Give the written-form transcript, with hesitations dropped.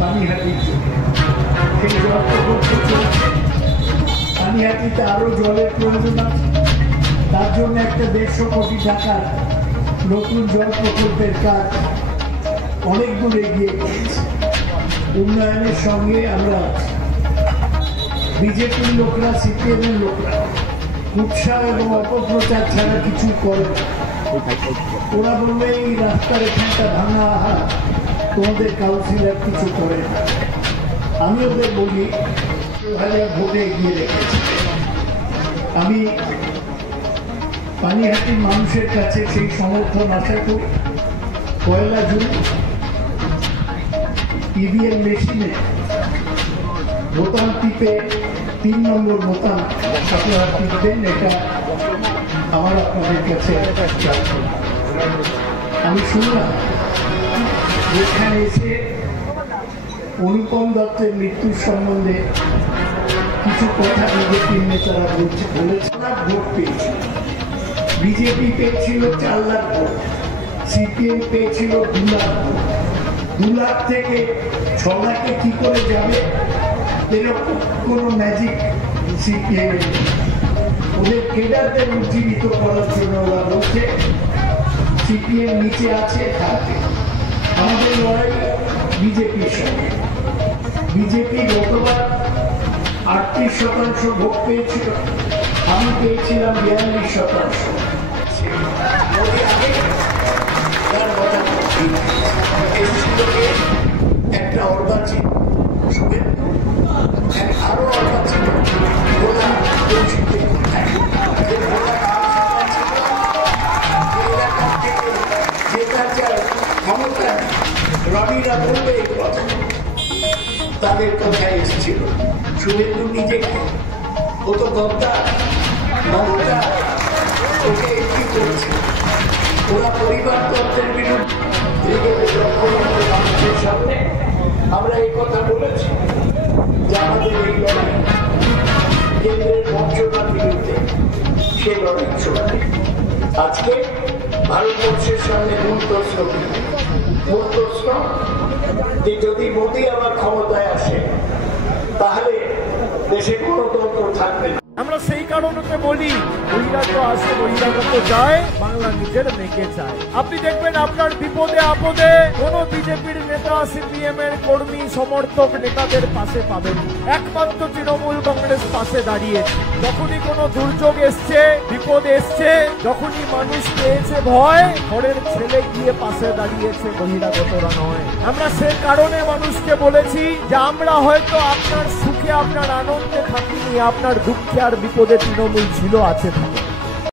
পানিহাটির জন্য। সেই জল প্রকল্প চলছে। পানিহাটিতে আরো জলের প্রয়োজন আছে। তার জন্য একটা 150 কোটি টাকার নতুন জল প্রকল্পের কাজ অনেক দূর এগিয়ে গিয়েছে। উন্নয়নের সঙ্গে আমরা বিজেপির লোকরা, সিপিএম এর লোকরা উৎসাহ এবং অপপ্রচার ছাড়া কিছু করে না। ওরা বলবে এই রাস্তার এখানটা ভাঙা, তোমাদের কাউন্সিলর কিছু করে না। আমি ওদের বলি 2000 ভোটে এগিয়ে রেখেছি। আমি পানিহাটির মানুষের কাছে সেই সমর্থন আশা করি। 1 জুন ইভিএম মেশিনে বোতাম টিপে 3 নম্বর বোতাম আপনারা টিপবেন, এটা আমার আপনাদের কাছে। আমি শুনলাম যেখানে এসে অনুপম দত্তের মৃত্যুর সম্বন্ধে কিছু কথা বিজেপির নেতারা বলেছে। ভোট পেয়েছিল বিজেপি, পেয়েছিল 4 লাখ ভোট, সিপিএম পেয়েছিল 2 লাখ ভোট। 2 লাখ থেকে 6 লাখে কি করে যাবে এরকম কোন ম্যাজিক সিপিএম এর। ওদের কেডারদের উজ্জীবিত করার জন্য ওরা বলছে সিপিএম নিচে আছে, থাকে। আমাদের লড়াই বিজেপির সঙ্গে। বিজেপি গতবার 38% ভোট পেয়েছিল, আমি পেয়েছিলাম 42%। একটা অর্বাচীন শুভেন্দু, আরো অর্বাচীন ক্ষমতা রনিরা বলবে এই কথা, তাদের কথায় এসেছিল। শুভেন্দু নিজেকে, ও তো গদ্দার, মমতা ওকে কি করেছে। ওরা পরিবারতন্ত্রের বিরুদ্ধে মানুষের সামনে আমরা এই কথা বলেছি যে আমাদের এই লড়াই কেন্দ্রের বঞ্চনার বিরুদ্ধে, সে লড়াই চলবে। আজকে ভারতবর্ষের সামনে মূল প্রশ্ন যে যদি মোদী আবার ক্ষমতায় আসে তাহলে দেশে গণতন্ত্র থাকবে না। আমরা সেই কারণে বলি বহিরাগত আসে বহিরাগত যায়, বাংলা নিজের মেয়েকে চায়। আপনি দেখবেন আপনার বিপদে আপদে কোন বিজেপির নেতা, সিপিএম এর কর্মী, সমর্থক নেতাদের পাশে পাবেন। একমাত্র তৃণমূল কংগ্রেস পাশে দাঁড়িয়েছে। যখনই কোনো দুর্যোগ এসছে, বিপদ এসছে, যখনই মানুষ পেয়েছে ভয়, ঘরের ছেলে গিয়ে পাশে দাঁড়িয়েছে, বহিরাগতরা নয়। আমরা সেই কারণে মানুষকে বলেছি যে আমরা হয়তো আপনার সুখে, আপনার আনন্দে থাকিনি, আপনার দুঃখে আর বিপদে তৃণমূল ছিল, আছে থাকে।